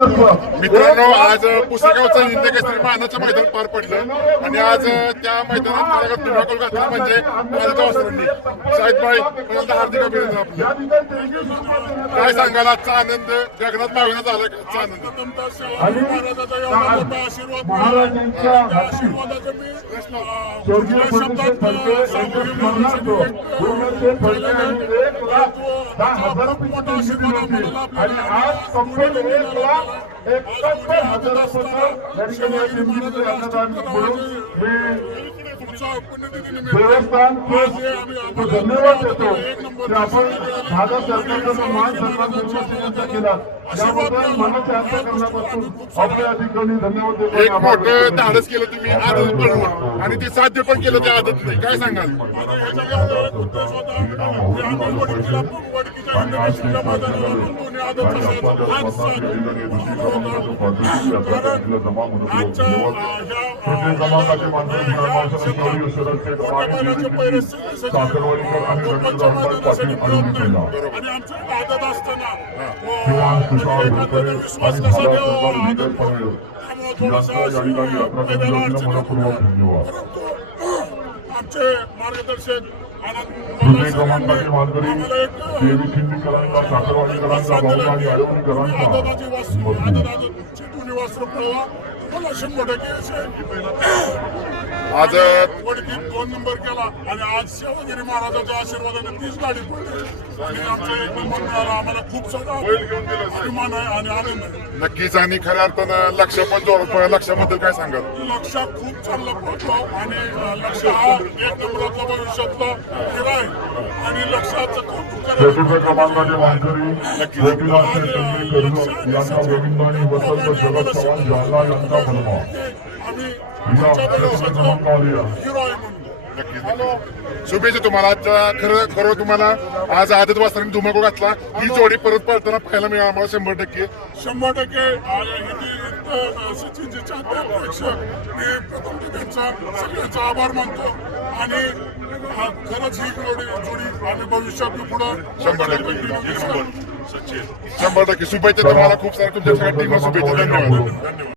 मित्रांनो, आज पुसेगावचं हिंद केसरी मानाचं मैदान पार पडलं आणि आज त्या मैदानात धुमाकूळ घातला म्हणजे मालका वासरांनी. शाहिदभाई पहिल्यांदा हार्दिक अभिनंदन आपलं. काय सांगाल आजचा आनंद गगनात मावेना झाला आजचा आनंद? देवस्थान धन्यवाद देतो की आपण भारत सरकारचा मान सन्मान दुर्लक्षित केला याबद्दल मनाच्या अंतःकरणापासून आपल्या ठिकाणी धन्यवाद देतो. एक मोठं धाडस केलं तुम्ही आदत बनवून आणि ते साध्य पण केलं त्या आदत नाही. काय सांगाल? आमचे मार्गदर्शक क्रमांकाचे मानकरी देवी खिंडीकरांचा साखरवाडीकरांचा भाऊ आणि आयोगीकरांचा मला 100% आज वडकीत 2 नंबर केला आणि आज शिवगिरी महाराजाच्या आशीर्वादाने 30 गाडी पडली आणि आमचा 1 नंबर मिळाला. आम्हाला खूप सारा अभिमान आहे आणि आनंद आहे. नक्कीच. आणि खऱ्या अर्थानं लक्ष पण जोरात लक्षाबद्दल काय सांगाल? लक्ष खूप चांगला पडतो आणि लक्ष हा 1 नंबराचा भविष्यातला हिरा आहे आणि लक्षाचं कौतुक चतुर्थ क्रमांकाचे मानकरी गोपीनाथ यांचा गोविंद आणि वसंत जगत चव्हाण जालना यांचा फलमा आम्ही हिरो आहे म्हणून. शुभेच्छा तुम्हाला. आजच्या खरं तुम्हाला आज आदत वासरांनी धुमाकूळ घातला. ही जोडी परत पळताना पाहायला मिळाला आम्हाला 100%. 100% सचिनजीच्या प्रेक्षक मी प्रथम त्यांचा सगळ्यांचा आभार मानतो आणि खरंच ही जोडी आम्ही भविष्यात पुढं 100% शुभेच्छा तुम्हाला. खूप साऱ्या तुमच्या सगळ्या टीमला शुभेच्छा. धन्यवाद.